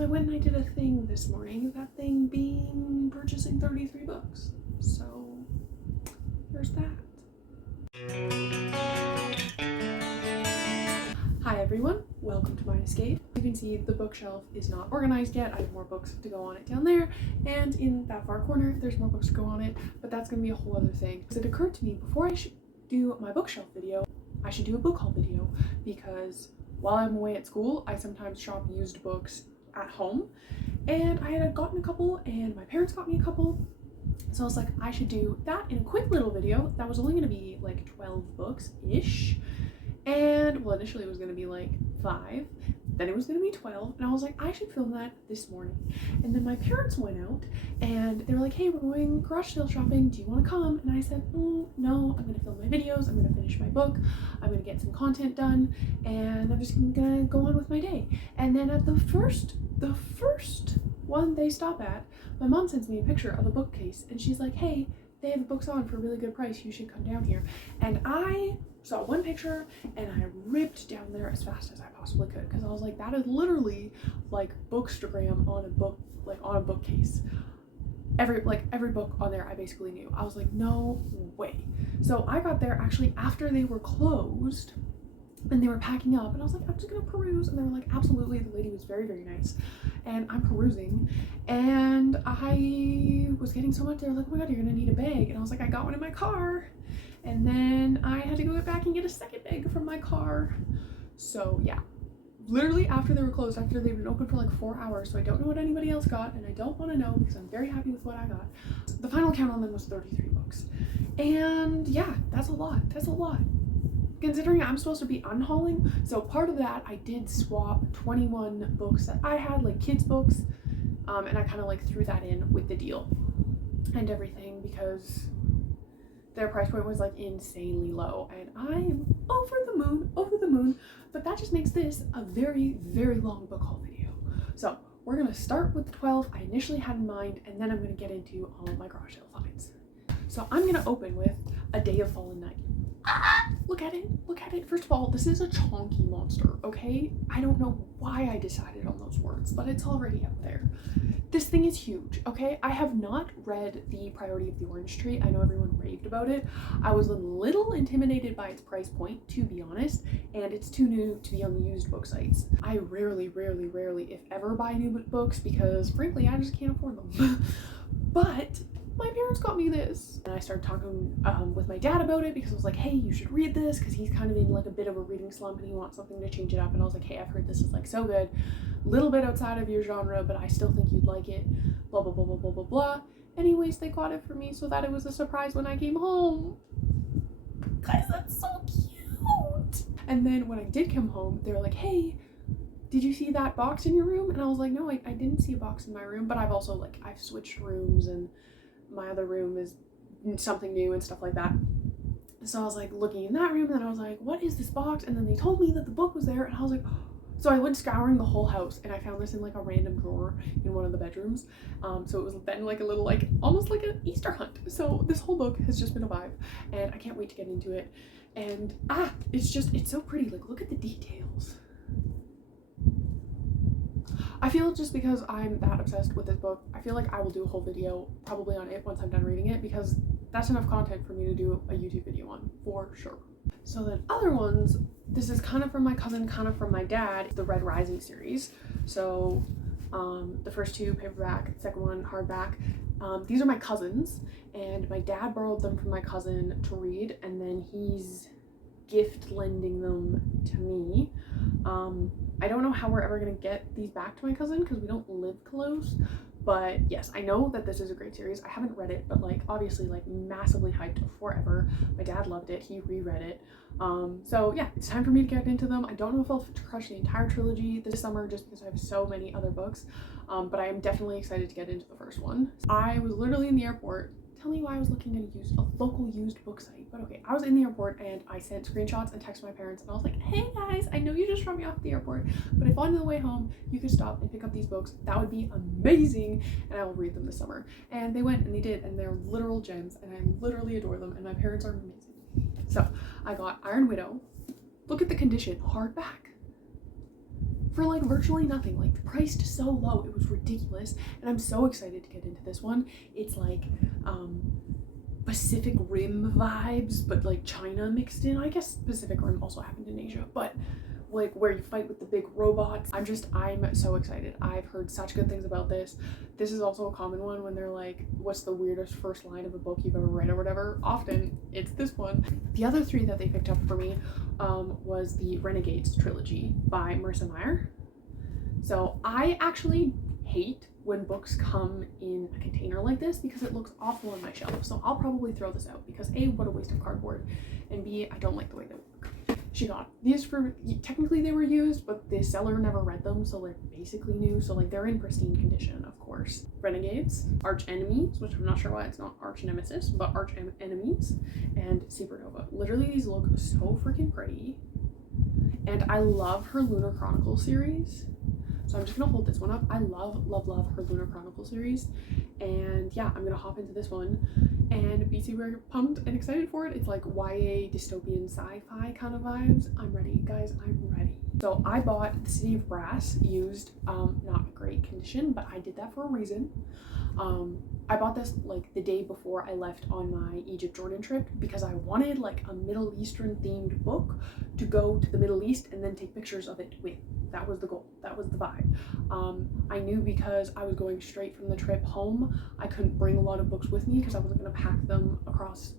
So I went and I did a thing this morning, that thing being purchasing 33 books. So there's that. Hi everyone, welcome to my escape. You can see the bookshelf is not organized yet. I have more books to go on it down there, and in that far corner there's more books to go on it, but that's gonna be a whole other thing. Because it occurred to me before I should do my bookshelf video, I should do a book haul video, because while I'm away at school I sometimes shop used books at home, and I had gotten a couple and my parents got me a couple. So I was like, I should do that in a quick little video that was only going to be like 12 books-ish. And well, initially it was going to be like 5, then it was going to be 12, and I was like, I should film that this morning. And then my parents went out and they were like, hey, we're going garage sale shopping, do you want to come? And I said, no, I'm going to film my videos, I'm going to finish my book, I'm going to get some content done, and I'm just going to go on with my day. And then at the first one they stop at, my mom sends me a picture of a bookcase and she's like, hey, they have books on for a really good price, you should come down here. And I saw one picture and I ripped down there as fast as I possibly could, because I was like, that is literally like Bookstagram on a book, like on a bookcase. Every book on there I basically knew. I was like, no way. So I got there actually after they were closed and they were packing up, and I was like, I'm just gonna peruse, and they were like, absolutely. The lady was very, very nice, and I'm perusing, and I was getting so much, they were like, oh my god, you're gonna need a bag, and I was like, I got one in my car, and then I had to go back and get a second bag from my car. So yeah, literally after they were closed, after they've been open for like 4 hours, so I don't know what anybody else got, and I don't want to know because I'm very happy with what I got. The final count on them was 33 books, and yeah, that's a lot. Considering I'm supposed to be unhauling, so part of that I did swap 21 books that I had, like kids books, and I kind of like threw that in with the deal and everything because their price point was like insanely low, and I'm over the moon, but that just makes this a very, very long book haul video. So we're gonna start with the 12 I initially had in mind, and then I'm gonna get into all of my garage sale finds. So I'm gonna open with A Day of Fallen Night. Look at it. First of all, this is a chonky monster, okay? I don't know why I decided on those words, but it's already up there. This thing is huge, okay? I have not read The Priority of the Orange Tree. I know everyone raved about it. I was a little intimidated by its price point, to be honest, and it's too new to be on the used book sites. I rarely, if ever, buy new books because, frankly, I just can't afford them. But my parents got me this, and I started talking with my dad about it because I was like, hey, you should read this, because he's kind of in like a bit of a reading slump and he wants something to change it up. And I was like, hey, I've heard this is like so good, little bit outside of your genre, but I still think you'd like it, blah blah blah blah blah blah blah. Anyways, they got it for me so that it was a surprise when I came home. Guys, that's so cute. And then when I did come home, they were like, hey, did you see that box in your room? And I was like, no, I didn't see a box in my room, but I've also like, I've switched rooms and my other room is something new and stuff like that. So I was like looking in that room, and then I was like, what is this box? And then they told me that the book was there, and I was like, so I went scouring the whole house and I found this in like a random drawer in one of the bedrooms. So it was then like a little, like almost like an Easter hunt. So this whole book has just been a vibe, and I can't wait to get into it. And it's so pretty. Like, look at the details. I feel just because I'm that obsessed with this book, I feel like I will do a whole video probably on it once I'm done reading it, because that's enough content for me to do a YouTube video on, for sure. So then other ones, this is kind of from my cousin, kind of from my dad, the Red Rising series. So the first 2 paperback, second one hardback. These are my cousins, and my dad borrowed them from my cousin to read, and then he's gift lending them to me. I don't know how we're ever gonna get these back to my cousin because we don't live close, but yes, I know that this is a great series. I haven't read it, but like obviously like massively hyped forever. My dad loved it, he reread it. So yeah, it's time for me to get into them. I don't know if I'll crush the entire trilogy this summer just because I have so many other books, but I am definitely excited to get into the first one. I was literally in the airport. Tell me why I was looking at a local used book site, but okay, I was in the airport and I sent screenshots and texted my parents, and I was like, hey guys, I know you just dropped me off at the airport, but if on the way home you could stop and pick up these books, that would be amazing, and I will read them this summer. And they went and they did, and they're literal gems, and I literally adore them, and my parents are amazing. So I got Iron Widow. Look at the condition, hardback. for like virtually nothing, like priced so low, it was ridiculous. And I'm so excited to get into this one. It's like Pacific Rim vibes, but like China mixed in. I guess Pacific Rim also happened in Asia, but like where you fight with the big robots. I'm so excited. I've heard such good things about this. This is also a common one when they're like, what's the weirdest first line of a book you've ever read or whatever? Often it's this one. The other three that they picked up for me was the Renegades trilogy by Marissa Meyer. So I actually hate when books come in a container like this because it looks awful on my shelf. So I'll probably throw this out because A, what a waste of cardboard, and B, I don't like the way they look. She got these for, technically they were used, but the seller never read them, so they're basically new. So like they're in pristine condition, of course. Renegades, Arch Enemies, which I'm not sure why it's not Arch Nemesis, but Arch Enemies, and Supernova. Literally these look so freaking pretty. And I love her Lunar Chronicle series. So I'm just gonna hold this one up. I love her Lunar Chronicle series. And yeah, I'm gonna hop into this one and be super pumped and excited for it. It's like YA dystopian sci-fi kind of vibes. I'm ready, guys, I'm ready. So I bought The City of Brass used, not great condition, but I did that for a reason. I bought this like the day before I left on my Egypt Jordan trip because I wanted like a Middle Eastern themed book to go to the Middle East and then take pictures of it with. That was the goal. That was the vibe. I knew because I was going straight from the trip home, I couldn't bring a lot of books with me because I wasn't going to pack them across,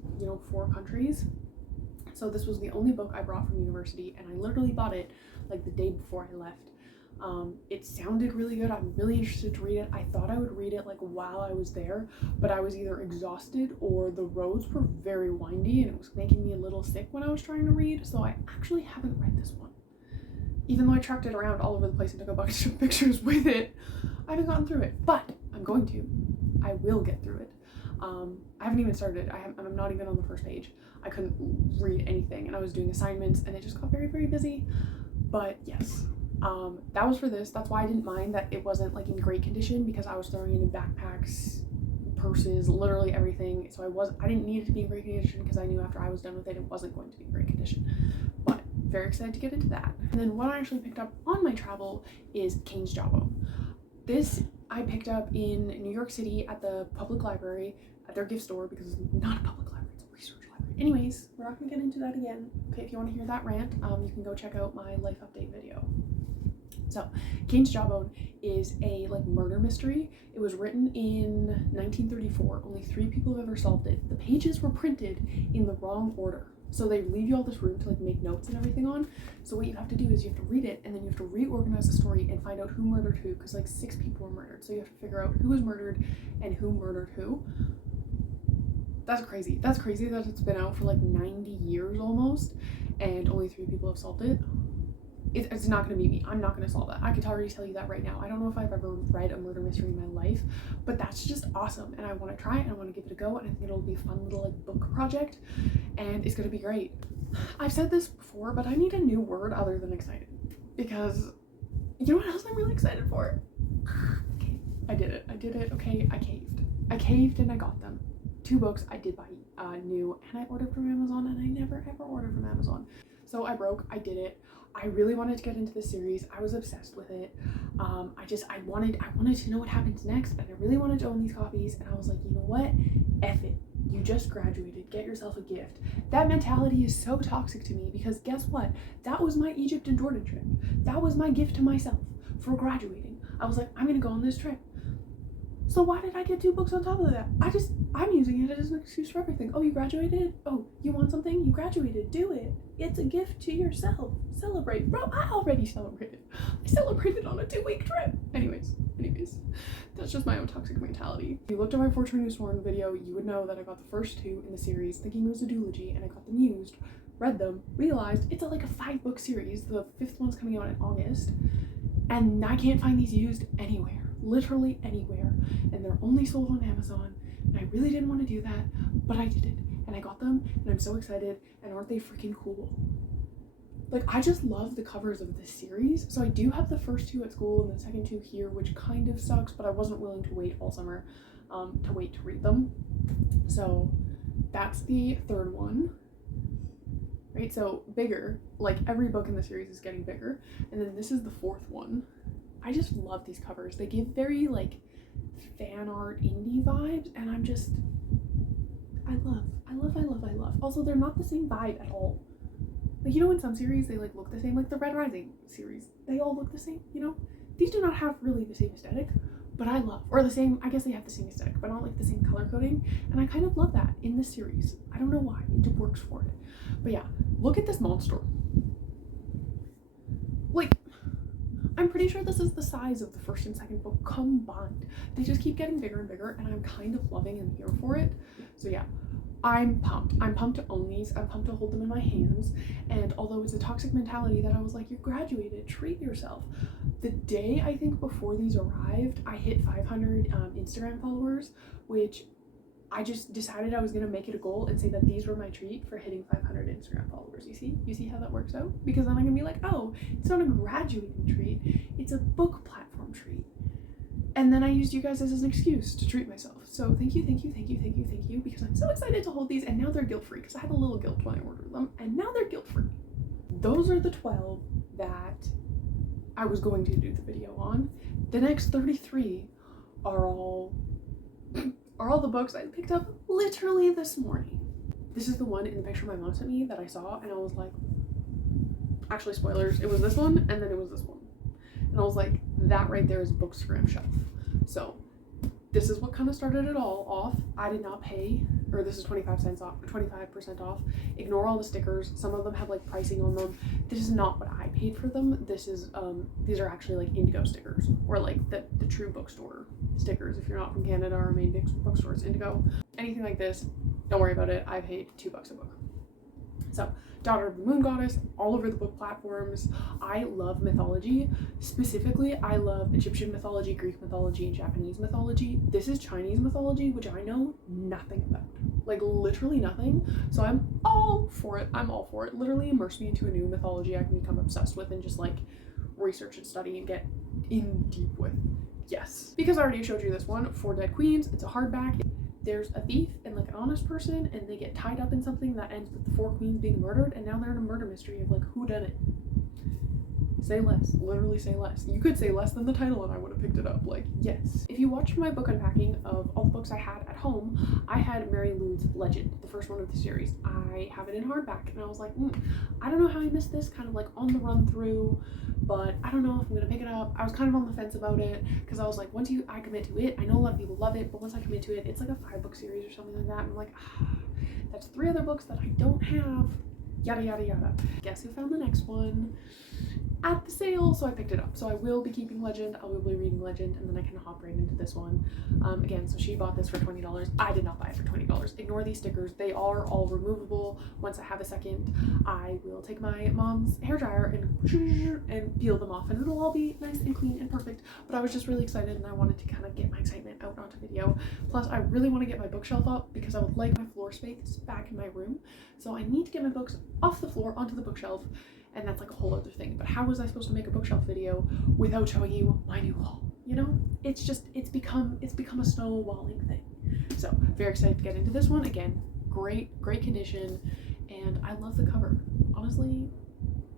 4 countries. So this was the only book I brought from university, and I literally bought it like the day before I left. It sounded really good. I'm really interested to read it. I thought I would read it like while I was there, but I was either exhausted or the roads were very windy and it was making me a little sick when I was trying to read. So I actually haven't read this one. Even though I tracked it around all over the place and took a bunch of pictures with it, I haven't gotten through it, but I'm going to. I will get through it. I haven't even started. I'm not even on the first page. I couldn't read anything and I was doing assignments and it just got very, very busy. But yes, that was for this. That's why I didn't mind that it wasn't like in great condition because I was throwing it in backpacks, purses, literally everything. So I didn't need it to be in great condition because I knew after I was done with it, it wasn't going to be in great condition. But very excited to get into that. And then what I actually picked up on my travel is Kane's Jawbone. This I picked up in New York City at the public library at their gift store because it's not a public library, it's a research library. Anyways, we're not gonna get into that again. Okay, if you want to hear that rant, you can go check out my life update video. So, Kane's Jawbone is a like murder mystery. It was written in 1934. Only 3 people have ever solved it. The pages were printed in the wrong order. So they leave you all this room to like make notes and everything on. So what you have to do is you have to read it and then you have to reorganize the story and find out who murdered who, because like 6 people were murdered. So you have to figure out who was murdered and who murdered who. That's crazy. That's crazy that it's been out for like 90 years almost and only 3 people have solved it. It's not going to be me. I'm not going to solve that. I could already tell you that right now. I don't know if I've ever read a murder mystery in my life, but that's just awesome. And I want to try it and I want to give it a go. And I think it'll be a fun little like book project and it's going to be great. I've said this before, but I need a new word other than excited because you know what else I'm really excited for? Okay, I did it. Okay, I caved and I got them. 2 books I did buy new and I ordered from Amazon and I never ever ordered from Amazon. So I did it. I really wanted to get into this series. I was obsessed with it. I wanted to know what happens next and I really wanted to own these copies and I was like, you know what? F it. You just graduated. Get yourself a gift. That mentality is so toxic to me because guess what? That was my Egypt and Jordan trip. That was my gift to myself for graduating. I was like, I'm gonna go on this trip. So why did I get 2 books on top of that? I'm using it as an excuse for everything. Oh, you graduated? Oh, you want something? You graduated. Do it. It's a gift to yourself. Celebrate. Bro, I already celebrated. I celebrated on a 2-week trip. Anyways, that's just my own toxic mentality. If you looked at my Fortune News Sworn video, you would know that I got the first 2 in the series thinking it was a duology and I got them used, read them, realized it's like a 5-book series. The 5th one's coming out in August and I can't find these used anywhere. Literally anywhere, and they're only sold on Amazon, and I really didn't want to do that, but I did it, and I got them, and I'm so excited, and aren't they freaking cool? Like, I just love the covers of this series. So I do have the first 2 at school and the second 2 here, which kind of sucks, but I wasn't willing to wait all summer to wait to read them. So that's the 3rd one. right? So bigger, like every book in the series is getting bigger, and then this is the 4th one. I just love these covers. They give very like fan art indie vibes, and I love. Also, they're not the same vibe at all. Like, you know, in some series they like look the same, like the Red Rising series, they all look the same, you know? These do not have really the same aesthetic, but I love, or the same, I guess they have the same aesthetic, but not like the same color coding, and I kind of love that in this series. I don't know why, it just works for it. But yeah, look at this monster. Like, I'm pretty sure this is the size of the 1st and 2nd book combined. They just keep getting bigger and bigger, and I'm kind of loving and here for it. So yeah, I'm pumped. I'm pumped to own these. I'm pumped to hold them in my hands. And although it's a toxic mentality that I was like, you're graduated, treat yourself. The day I think before these arrived, I hit 500 Instagram followers, which I just decided I was going to make it a goal and say that these were my treat for hitting 500 Instagram followers. You see how that works out? Because then I'm going to be like, oh, it's not a graduating treat, it's a book platform treat. And then I used you guys as an excuse to treat myself. So thank you, because I'm so excited to hold these, and now they're guilt-free, because I had a little guilt when I ordered them, and now they're guilt-free. Those are the 12 that I was going to do the video on. The next 33 are all the books I picked up literally this morning. This is the one in the picture my mom sent me that I saw, and I was like, actually spoilers, it was this one, and then it was this one. And I was like, that right there is a Bookstagram shelf. So this is what kind of started it all off. I did not pay, or this is 25% off. Ignore all the stickers. Some of them have like pricing on them. This is not what I paid for them. This is these are actually like Indigo stickers, or like the true bookstore stickers. If you're not from Canada, our main bookstore is Indigo. Anything like this, don't worry about it. I paid $2 a book. So, Daughter of the Moon Goddess, all over the book platforms. I love mythology. Specifically, I love Egyptian mythology, Greek mythology, and Japanese mythology. This is Chinese mythology, which I know nothing about. Like, literally nothing. So I'm all for it. Literally immerse me into a new mythology I can become obsessed with and just, like, research and study and get in deep with. Yes. Because I already showed you this one, 4 Dead Queens. It's a hardback. There's a thief and like an honest person, and they get tied up in something that ends with the 4 queens being murdered, and now they're in a murder mystery of like who done it. Say less, literally say less. You could say less than the title and I would have picked it up, like, yes. If you watched my book unpacking of all the books I had at home, I had Mary Lou's Legend, the first one of the series. I have it in hardback, and I was like, I don't know how I missed this, kind of like on the run through, but I don't know if I'm gonna pick it up. I was kind of on the fence about it, because I was like, once I commit to it, I know a lot of people love it, but once I commit to it, it's like a 5-book series or something like that, and I'm like, that's 3 other books that I don't have, yada yada yada. Guess who found the next one? At the sale, so I picked it up. So I will be keeping Legend, I will be reading Legend, and then I can hop right into this one. Again, so she bought this for $20. I did not buy it for $20. Ignore these stickers. They are all removable. Once I have a second, I will take my mom's hairdryer and peel them off, and it'll all be nice and clean and perfect. But I was just really excited, and I wanted to kind of get my excitement out onto video. Plus, I really want to get my bookshelf up because I would like my floor space back in my room. So I need to get my books off the floor onto the bookshelf. And that's like a whole other thing. But how was I supposed to make a bookshelf video without showing you my new haul? You know, it's become a snowballing thing. So very excited to get into this one. Again, great condition, and I love the cover. Honestly,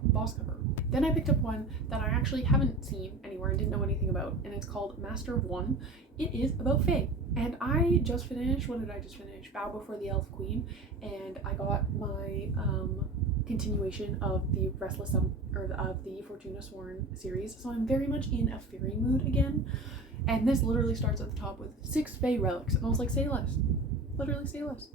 boss cover. Then I picked up one that I actually haven't seen anywhere and didn't know anything about, and it's called Master of One. It is about Fae. And I just finished, what did I just finish? Bow Before the Elf Queen, and I got my continuation of the of the Fortuna Sworn series, so I'm very much in a fairy mood again. And this literally starts at the top with 6 Fae relics, and I was like, say less. Literally say less.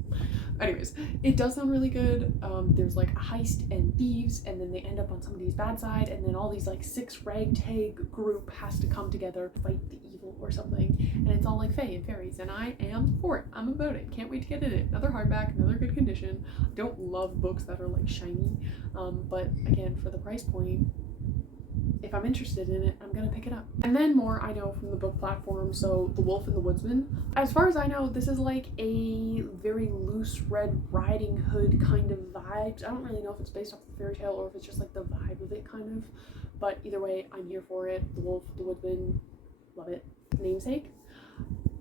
Anyways, it does sound really good. There's like a heist and thieves, and then they end up on somebody's bad side, and then all these like 6 ragtag group has to come together to fight the evil or something, and it's all like fae and fairies, and I am for it. I'm about it. Can't wait to get in it. Another hardback, another good condition. I don't love books that are like shiny, but again, for the price point, if I'm interested in it, I'm gonna pick it up. And then more I know from the book platform, so The Wolf and the Woodsman. As far as I know, this is like a very loose Red Riding Hood kind of vibe. I don't really know if it's based off the fairy tale or if it's just like the vibe of it kind of, but either way, I'm here for it. The Wolf, the Woodsman, love it. Namesake.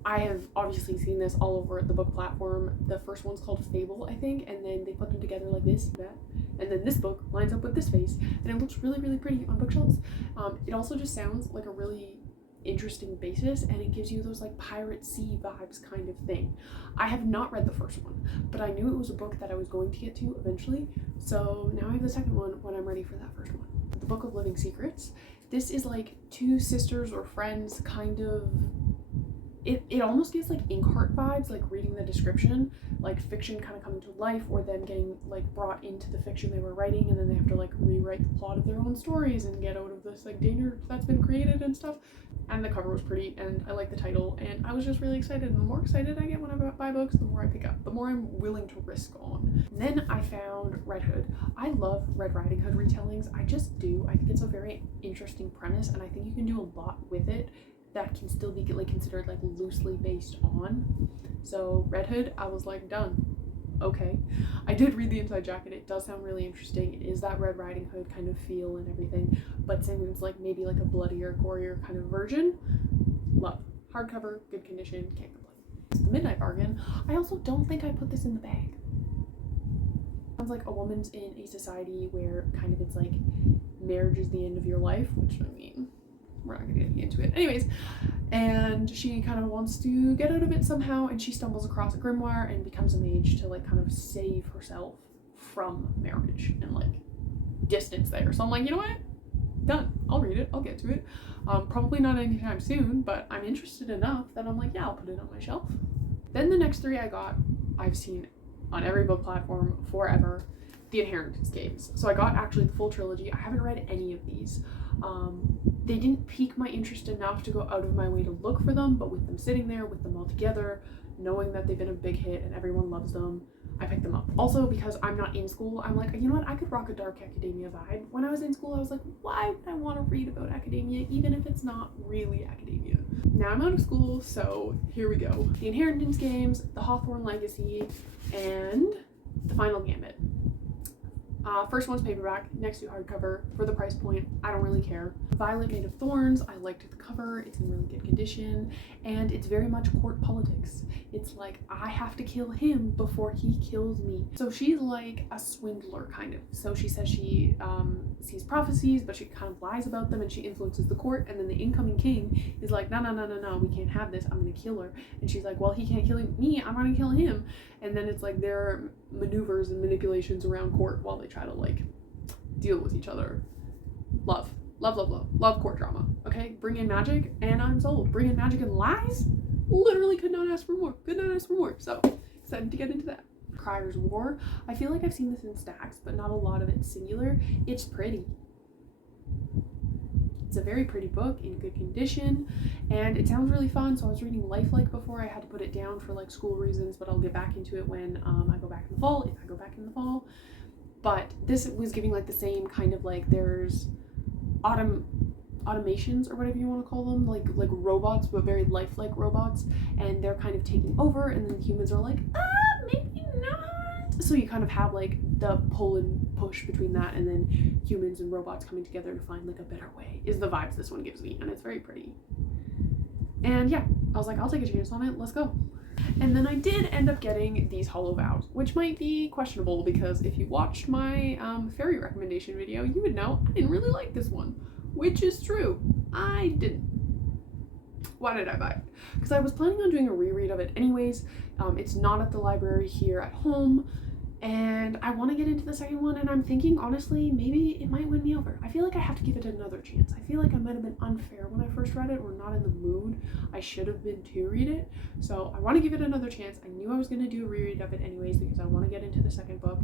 I have obviously seen this all over the book platform. The first one's called Fable, I think, and then they put them together like this, that, And then this book lines up with this face, and it looks really, really pretty on bookshelves. It also just sounds like a really interesting basis, and it gives you those like pirate sea vibes kind of thing. I have not read the first one, but I knew it was a book that I was going to get to eventually, so now I have the second one when I'm ready for that first one. The Book of Living Secrets. This is like two sisters or friends kind of, it almost gives like Inkheart vibes, like reading the description, like fiction kind of coming to life, or them getting like brought into the fiction they were writing, and then they have to like rewrite the plot of their own stories and get out of this like danger that's been created and stuff. And the cover was pretty, and I like the title, and I was just really excited. And the more excited I get when I buy books, the more I pick up, the more I'm willing to risk on. And then I found Red Hood. I love Red Riding Hood retellings. I just do. I think it's a very interesting premise, and I think you can do a lot with it that can still be like considered like loosely based on. So Red Hood, I was like, done. Okay. I did read the inside jacket. It does sound really interesting. It is that Red Riding Hood kind of feel and everything, but saying it's like maybe like a bloodier, gorier kind of version. Love. Hardcover, good condition, can't complain. It's The Midnight Bargain. I also don't think I put this in the bag. Sounds like a woman's in a society where kind of it's like marriage is the end of your life, which I mean, we're not gonna get into it. Anyways, and she kind of wants to get out of it somehow, and she stumbles across a grimoire and becomes a mage to like kind of save herself from marriage and like distance there. So I'm like, you know what? Done. I'll read it. I'll get to it. Probably not anytime soon, but I'm interested enough that I'm like, yeah, I'll put it on my shelf. Then the next three I've seen on every book platform forever. The Inheritance Games. So I got actually the full trilogy. I haven't read any of these. They didn't pique my interest enough to go out of my way to look for them, but with them sitting there, with them all together, knowing that they've been a big hit and everyone loves them, I picked them up. Also, because I'm not in school, I'm like, you know what, I could rock a dark academia vibe. When I was in school, I was like, why would I want to read about academia, even if it's not really academia? Now I'm out of school, so here we go. The Inheritance Games, The Hawthorne Legacy, and The Final Gambit. First one's paperback, next to hardcover. For the price point, I don't really care. Violet Made of Thorns, I liked the cover, it's in really good condition, and it's very much court politics. It's like, I have to kill him before he kills me. So she's like a swindler, kind of. So she says she sees prophecies, but she kind of lies about them, and she influences the court, and then the incoming king is like, no, we can't have this, I'm gonna kill her. And she's like, well, he can't kill me, I'm gonna kill him. And then it's like there are maneuvers and manipulations around court while they try to like deal with each other. Love court drama. Okay, bring in magic and I'm sold. Bring in magic and lies, literally could not ask for more. So excited to get into that. Crier's War, I feel like I've seen this in stacks, but not a lot of it singular. It's pretty. It's a very pretty book in good condition, and it sounds really fun. So I was reading Lifelike before. I had to put it down for like school reasons, but I'll get back into it when I go back in the fall, if I go back in the fall. But this was giving like the same kind of like, there's automations or whatever you want to call them, like robots, but very lifelike robots, and they're kind of taking over, and then humans are like, maybe not. So you kind of have like the pull and push between that, and then humans and robots coming together to find like a better way is the vibes this one gives me, and it's very pretty. And yeah, I was like, I'll take a chance on it, let's go. And then I did end up getting these Hollow Vows, which might be questionable because if you watched my fairy recommendation video, you would know I didn't really like this one, which is true. I didn't. Why did I buy it? Because I was planning on doing a reread of it anyways. It's not at the library here at home, and I want to get into the second one, and I'm thinking honestly maybe it might win me over. I feel like I have to give it another chance. I feel like I might have been unfair when I first read it, or not in the mood I should have been to read it. So I want to give it another chance. I knew I was going to do a reread of it anyways because I want to get into the second book.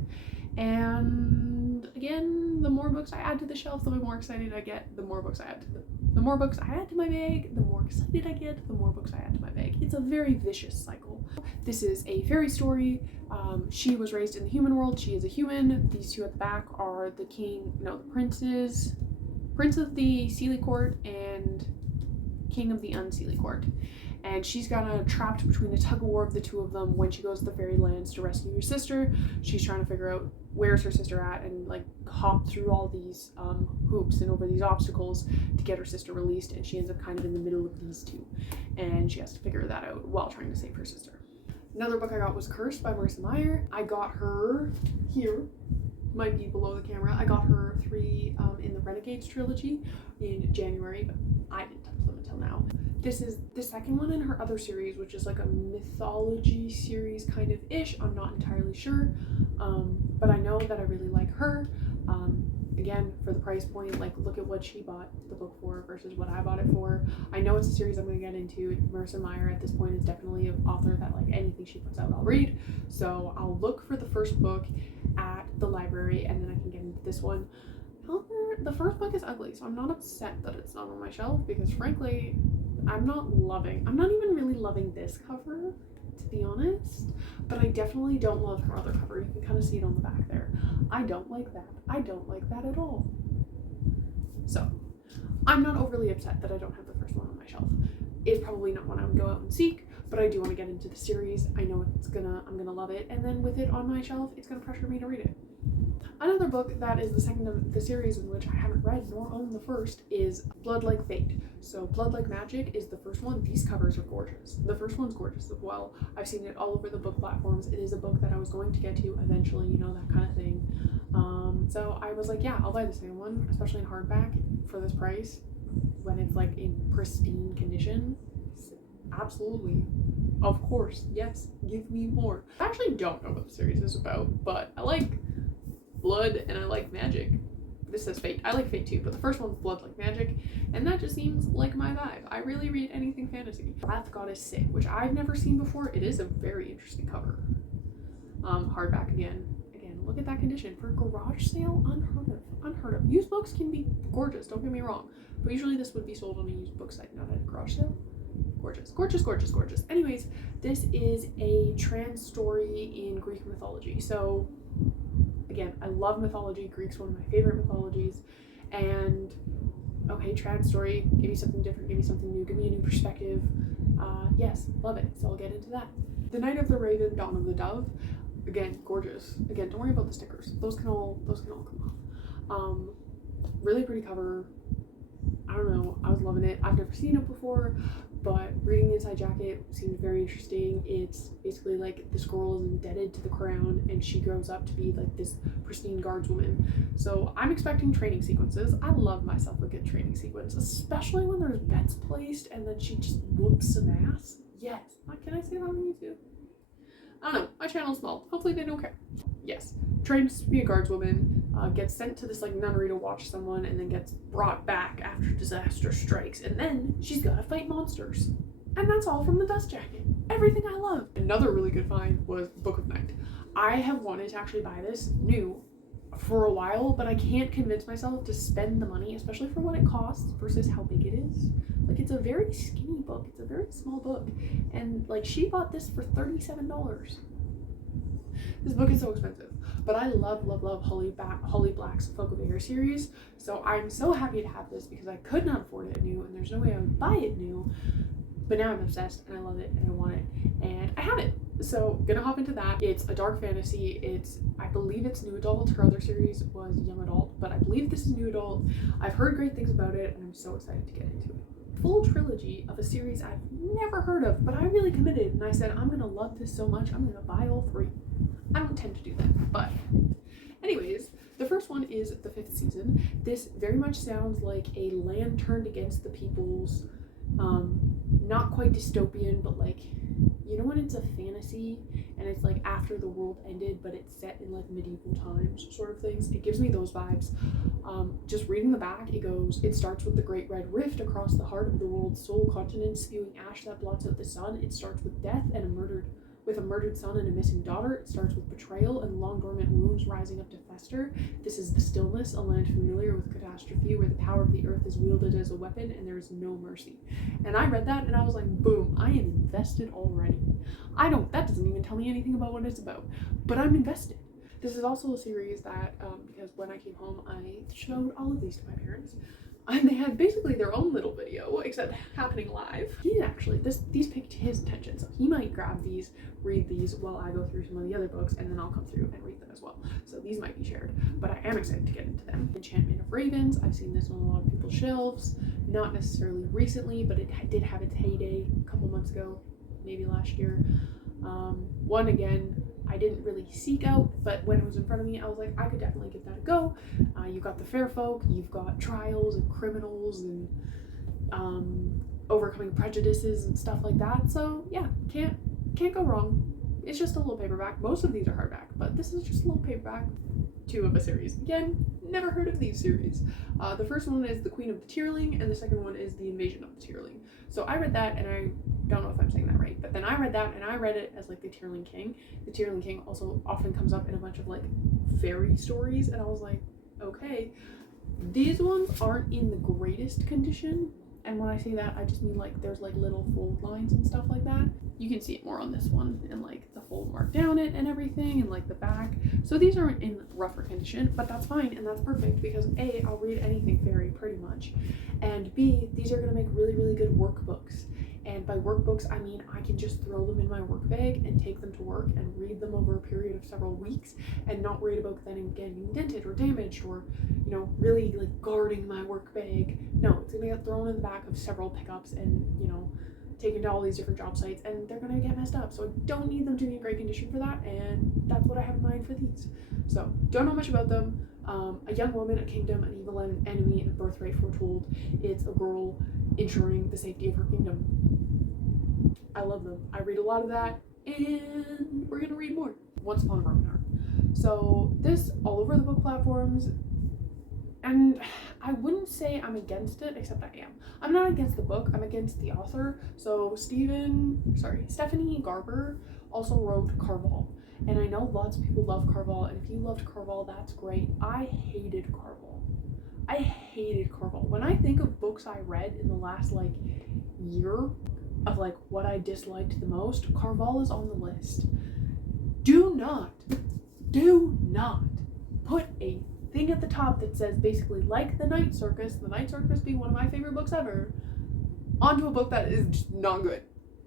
And again, the more books I add to the shelf, the more excited I get. The more books I add to my bag, the more excited I get, the more books I add to my bag. It's a very vicious cycle. This is a fairy story. She was raised in the human world. She is a human. These two at the back are the prince of the Seelie Court and king of the Unseelie Court. And she's kind of trapped between the tug of war of the two of them when she goes to the fairylands to rescue her sister. She's trying to figure out where's her sister at and like hop through all these hoops and over these obstacles to get her sister released, and she ends up kind of in the middle of these two, and she has to figure that out while trying to save her sister. Another book I got was Cursed by Marissa Meyer. I got her here might be below the camera. I got her 3 in the Renegades trilogy in January, but I didn't touch them until now. This is the second one in her other series, which is like a mythology series kind of ish. I'm not entirely sure, but I know that I really like her. Again, for the price point, like look at what she bought the book for versus what I bought it for. I know it's a series I'm going to get into. Marissa Meyer at this point is definitely an author that like anything she puts out I'll read. So I'll look for the first book at the library and then I can get into this one. However, the first book is ugly, so I'm not upset that it's not on my shelf because frankly, I'm not even really loving this cover, to be honest, but I definitely don't love her other cover. You can kind of see it on the back there. I don't like that. I don't like that at all. So I'm not overly upset that I don't have the first one on my shelf. It's probably not one I would go out and seek, but I do want to get into the series. I know I'm gonna love it, and then with it on my shelf, it's gonna pressure me to read it. Another book that is the second of the series in which I haven't read nor own the first is Blood Like Fate. So Blood Like Magic is the first one. These covers are gorgeous. The first one's gorgeous as well. I've seen it all over the book platforms. It is a book that I was going to get to eventually, you know, that kind of thing. So I was like, yeah, I'll buy the second one, especially in hardback for this price when it's like in pristine condition. Absolutely. Of course. Yes. Give me more. I actually don't know what the series is about, but I like blood and I like magic. This says fate. I like fate too, but the first one's Blood Like Magic, and that just seems like my vibe. I really read anything fantasy. Wrath Goddess Sig, which I've never seen before. It is a very interesting cover. Hardback again. Look at that condition. For a garage sale, unheard of. Used books can be gorgeous, don't get me wrong, but usually this would be sold on a used book site, not at a garage sale. Gorgeous, gorgeous, gorgeous, gorgeous. Anyways, this is a trans story in Greek mythology. So again, I love mythology. Greek's one of my favorite mythologies. And okay, trans story, give me something different, give me something new, give me a new perspective. Yes, love it. So I'll get into that. The Night of the Raven, Dawn of the Dove. Again, gorgeous. Again, don't worry about the stickers. Those can all come off. Really pretty cover. I don't know. I was loving it. I've never seen it before, but reading the inside jacket seemed very interesting. It's basically like this girl is indebted to the crown and she grows up to be like this pristine guardswoman. So I'm expecting training sequences. I love myself a good training sequence, especially when there's bets placed and then she just whoops some ass. Yes. Can I say that on YouTube? I don't know, my channel's small. Hopefully they don't care. Yes, trains to be a guardswoman, gets sent to this like nunnery to watch someone and then gets brought back after disaster strikes, and then she's gotta fight monsters. And that's all from the dust jacket. Everything I love. Another really good find was Book of Night. I have wanted to actually buy this new for a while, but I can't convince myself to spend the money, especially for what it costs versus how big it is. Like, it's a very skinny book. It's a very small book. And like, she bought this for $37. This book is so expensive, but I love Holly Black's Folk of Air series. So I'm so happy to have this because I could not afford it new and there's no way I would buy it new. But now I'm obsessed and I love it and I want it and I have it. So gonna hop into that. It's a dark fantasy. I believe it's new adult. Her other series was young adult, but I believe this is new adult. I've heard great things about it and I'm so excited to get into it. Full trilogy of a series I've never heard of, but I really committed and I said I'm gonna love this so much I'm gonna buy all 3. I don't tend to do that, but anyways, the first one is the 5th season. This very much sounds like a land turned against the people's, not quite dystopian, but like, you know when it's a fantasy and it's like after the world ended but it's set in like medieval times sort of things. It gives me those vibes. Just reading the back, it starts with the great red rift across the heart of the world's sole continent, spewing ash that blots out the sun. It starts with death and a murdered son and a missing daughter. It starts with betrayal and long dormant wounds rising up to fester. This is the stillness, a land familiar with catastrophe, where the power of the earth is wielded as a weapon and there is no mercy. And I read that and I was like, boom, I am invested already. That doesn't even tell me anything about what it's about, but I'm invested. This is also a series that, because when I came home, I showed all of these to my parents. And they had basically their own little video, except happening live. These piqued his attention, so he might grab these, read these while I go through some of the other books, and then I'll come through and read them as well. So these might be shared, but I am excited to get into them. Enchantment of Ravens, I've seen this on a lot of people's shelves, not necessarily recently, but it did have its heyday a couple months ago, maybe last year. One again, I didn't really seek out, but when it was in front of me, I was like, I could definitely give that a go. You've got the fair folk, you've got trials and criminals and overcoming prejudices and stuff like that. So yeah, can't go wrong. It's just a little paperback. Most of these are hardback, but this is just a little paperback. 2 of a series. Again, never heard of these series. The first one is The Queen of the Tierling, and the second one is The Invasion of the Tierling. So I read that, and I don't know if I'm saying that right, but then I read that, and I read it as like the Tierling King. The Tierling King also often comes up in a bunch of like fairy stories, and I was like, okay, these ones aren't in the greatest condition. And when I say that, I just mean like there's like little fold lines and stuff like that. You can see it more on this one, and like the fold marked down it and everything, and like the back. So these aren't in rougher condition, but that's fine and that's perfect because A, I'll read anything fairy pretty much, and B, these are gonna make really, really good workbooks. And by workbooks, I mean I can just throw them in my work bag and take them to work and read them over a period of several weeks and not worried about them getting dented or damaged or, you know, really like guarding my work bag. No, it's gonna get thrown in the back of several pickups and, you know, taken to all these different job sites, and they're gonna get messed up. So I don't need them to be in great condition for that, and that's what I have in mind for these. So don't know much about them. A young woman, a kingdom, an evil enemy, and a birthright foretold. It's a girl ensuring the safety of her kingdom. I love them. I read a lot of that, and we're gonna read more. Once Upon a Roman. So this all over the book platforms, and I wouldn't say I'm against it, except I am. I'm not against the book, I'm against the author. So Stephanie Garber also wrote Carval. And I know lots of people love Carval, and if you loved Carval, that's great. I hated Carval. When I think of books I read in the last like year of like what I disliked the most, Carval is on the list. Do not put a thing at the top that says basically like the Night Circus being one of my favorite books ever, onto a book that is just not good.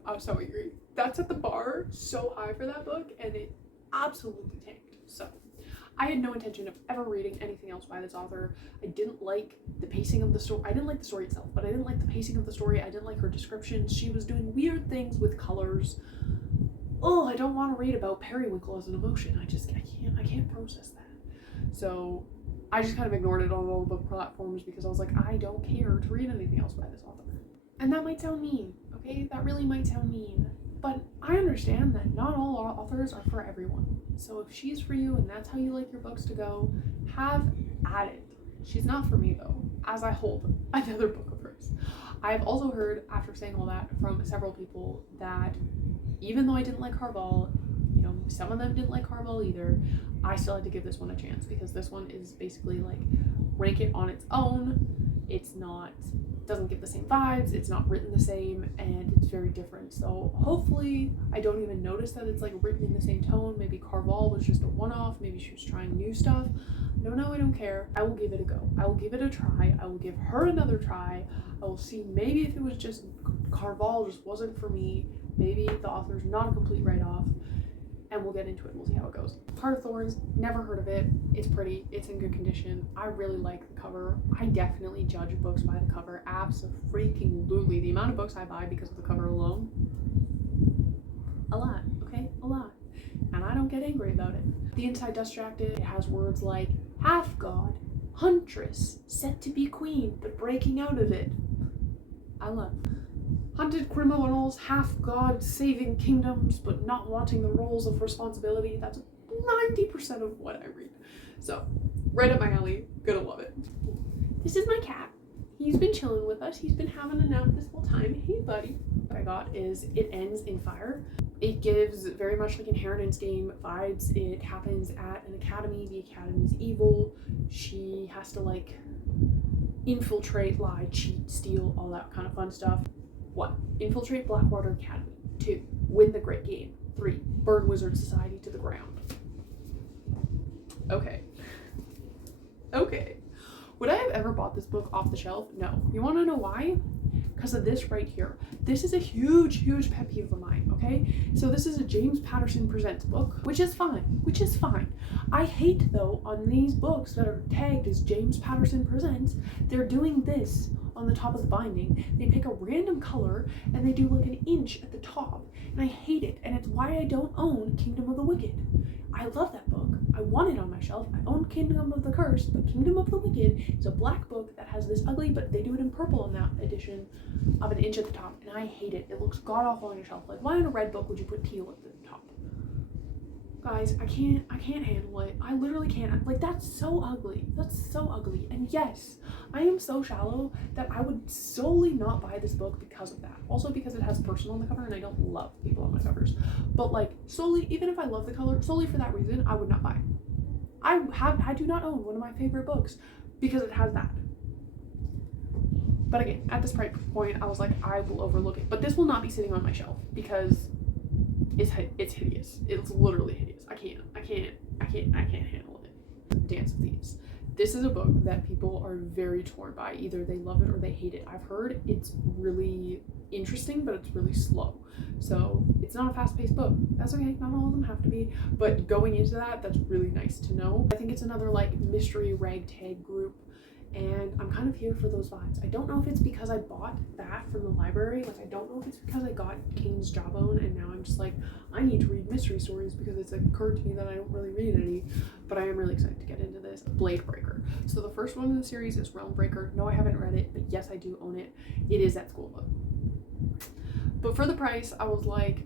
I'm so angry. That set the bar so high for that book, and it absolutely tanked. So I had no intention of ever reading anything else by this author. I didn't like the pacing of the story. I didn't like the story itself, but I didn't like the pacing of the story. I didn't like her descriptions. She was doing weird things with colors. Oh, I don't want to read about periwinkle as an emotion. I can't process that. So I just kind of ignored it on all the book platforms because I was like, I don't care to read anything else by this author. And that might sound mean, okay? That really might sound mean. But I understand that not all authors are for everyone. So if she's for you and that's how you like your books to go, have at it. She's not for me though, as I hold another book of hers. I've also heard, after saying all that, from several people that even though I didn't like Carval, you know, some of them didn't like Carval either, I still had to give this one a chance because this one is basically like rank it on its own. Doesn't get the same vibes, it's not written the same, and it's very different. So hopefully I don't even notice that it's like written in the same tone. Maybe Carval was just a one-off, maybe she was trying new stuff. No, I don't care. I will give it a go. I will give it a try. I will give her another try. I will see maybe if it was just Carval just wasn't for me. Maybe the author's not a complete write-off, and we'll get into it and we'll see how it goes. Heart of Thorns, never heard of it. It's pretty, it's in good condition. I really like the cover. I definitely judge books by the cover. Abso-freaking-lutely. The amount of books I buy because of the cover alone, a lot, okay? A lot. And I don't get angry about it. The inside Dust Jacket, it has words like half-god, huntress, set to be queen, but breaking out of it. I love it. Hunted criminals, half-god, saving kingdoms, but not wanting the roles of responsibility. That's 90% of what I read. So, right up my alley, gonna love it. This is my cat. He's been chilling with us. He's been having a nap this whole time. Hey, buddy. What I got is It Ends in Fire. It gives very much like Inheritance Game vibes. It happens at an academy. The academy's evil. She has to like infiltrate, lie, cheat, steal, all that kind of fun stuff. 1. Infiltrate Blackwater Academy. 2. Win the Great Game. 3. Burn Wizard Society to the ground. Okay. Would I have ever bought this book off the shelf? No. You want to know why? Because of this right here. This is a huge pet peeve of mine, okay? So this is a James Patterson Presents book, which is fine. I hate, though, on these books that are tagged as James Patterson Presents, they're doing this on the top of the binding. They pick a random color and they do like an inch at the top, and I hate it, and it's why I don't own Kingdom of the Wicked. I love that book. I want it on my shelf. I own Kingdom of the Curse, but Kingdom of the Wicked is a black book that has this ugly, but they do it in purple in that edition of an inch at the top, and I hate it. It looks god-awful on your shelf. Like, why in a red book would you put teal at the top? Guys, I can't handle it. I literally can't. Like, that's so ugly. That's so ugly. And yes, I am so shallow that I would solely not buy this book because of that. Also because it has person on the cover and I don't love people on my covers. But like, solely, even if I love the color, solely for that reason, I would not buy. I do not own one of my favorite books because it has that. But again, at this price point, I was like, I will overlook it. But this will not be sitting on my shelf because it's hideous. It's literally hideous. I can't handle it. Dance of Thieves. This is a book that people are very torn by. Either they love it or they hate it. I've heard it's really interesting, but it's really slow. So it's not a fast-paced book. That's okay. Not all of them have to be. But going into that, that's really nice to know. I think it's another like mystery ragtag group. And I'm kind of here for those vibes. I don't know if it's because I bought that from the library. Like, I don't know if it's because I got King's Jawbone and now I'm just like, I need to read mystery stories because it's occurred to me that I don't really read any. But I am really excited to get into this. Blade Breaker. So the first one in the series is Realm Breaker. No, I haven't read it, but yes, I do own it. It is at school book. But for the price, I was like,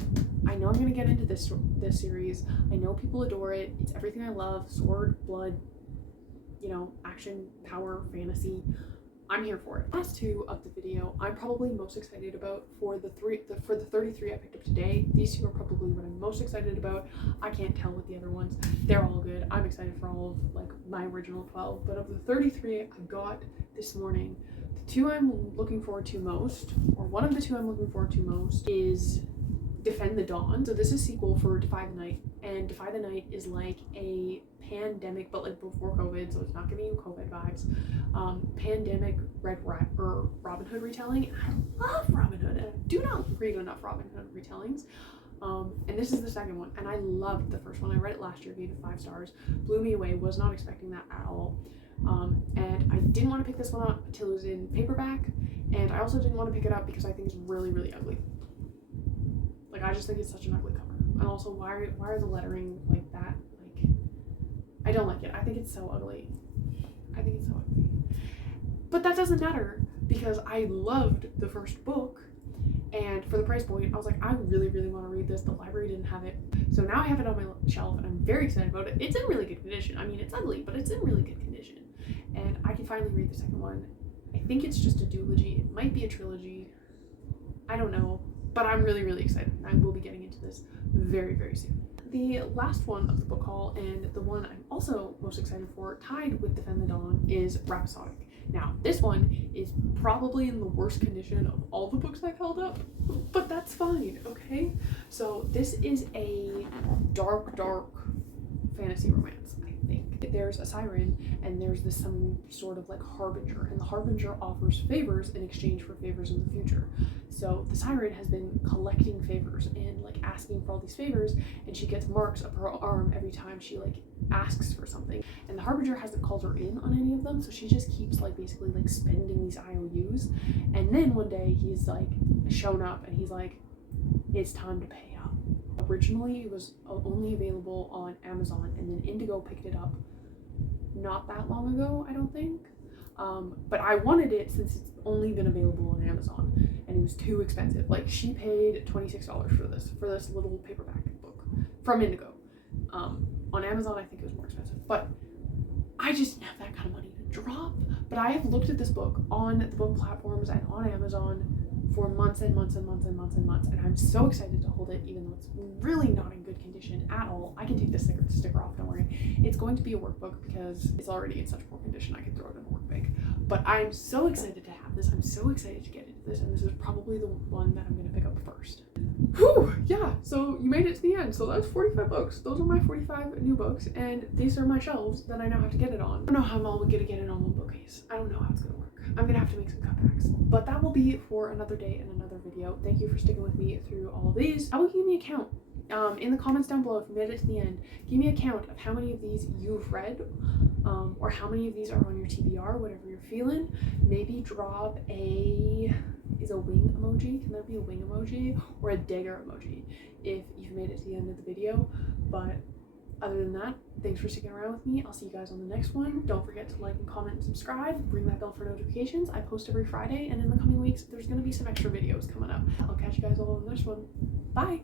I know I'm going to get into this series. I know people adore it. It's everything I love. Sword, blood, you know, action, power, fantasy. I'm here for it. Last two of the video, I'm probably most excited about for the 33 I picked up today. These two are probably what I'm most excited about. I can't tell with the other ones. They're all good. I'm excited for all of like my original 12, but of the 33 I got this morning, the two I'm looking forward to most, or one of the two I'm looking forward to most, is Defend the Dawn. So this is a sequel for Defy the Night, and Defy the Night is like a pandemic, but like before COVID, so it's not giving you COVID vibes. Pandemic Robin Hood retelling. I love Robin Hood, and I do not read enough Robin Hood retellings. And this is the second one, and I loved the first one. I read it last year, gave it 5 stars, blew me away. Was not expecting that at all. And I didn't want to pick this one up until it was in paperback, and I also didn't want to pick it up because I think it's really, really ugly. Like, I just think it's such an ugly cover. And also, why are the lettering like that? Like, I don't like it. I think it's so ugly. I think it's so ugly. But that doesn't matter because I loved the first book, and for the price point, I was like, I really, really want to read this. The library didn't have it. So now I have it on my shelf, and I'm very excited about it. It's in really good condition. I mean, it's ugly, but it's in really good condition. And I can finally read the second one. I think it's just a duology. It might be a trilogy. I don't know. But I'm really, really excited. I will be getting into this very, very soon. The last one of the book haul, and the one I'm also most excited for, tied with Defend the Dawn, is Rhapsodic. Now, this one is probably in the worst condition of all the books I've held up, but that's fine, okay? So this is a dark, dark fantasy romance, I think. There's a siren, and there's some sort of like harbinger, and the harbinger offers favors in exchange for favors in the future. So the siren has been collecting favors and like asking for all these favors, and she gets marks up her arm every time she like asks for something. And the harbinger hasn't called her in on any of them, so she just keeps like basically like spending these IOUs. And then one day he's like shown up and he's like, it's time to pay up. Originally it was only available on Amazon, and then Indigo picked it up not that long ago, I don't think. But I wanted it since it's only been available on Amazon, and it was too expensive. Like, she paid $26 for this little paperback book from Indigo. On Amazon, I think it was more expensive, but I just didn't have that kind of money to drop. But I have looked at this book on the book platforms and on Amazon for months and months and months and months and months, and I'm so excited to hold it, even though it's really not in good condition at all. I can take the sticker off, don't worry. It's going to be a workbook because it's already in such poor condition I can throw it in a work bag. But I'm so excited to have this. I'm so excited to get into this, and this is probably the one that I'm going to pick up first. Whew, yeah, so you made it to the end. So that's 45 books. Those are my 45 new books, and these are my shelves that I now have to get it on. I don't know how I'm all going to get it on one bookcase. I don't know how it's going to work. I'm going to have to make some cutbacks. But that will be for another day and another video. Thank you for sticking with me through all of these. How about you give me a count? In the comments down below, if you made it to the end, give me a count of how many of these you've read, or how many of these are on your TBR, whatever you're feeling. Maybe drop a is a wing emoji. Can there be a wing emoji or a dagger emoji if you've made it to the end of the video? But other than that, thanks for sticking around with me. I'll see you guys on the next one. Don't forget to like and comment and subscribe. Ring that bell for notifications. I post every Friday, and in the coming weeks, there's going to be some extra videos coming up. I'll catch you guys all on the next one. Bye!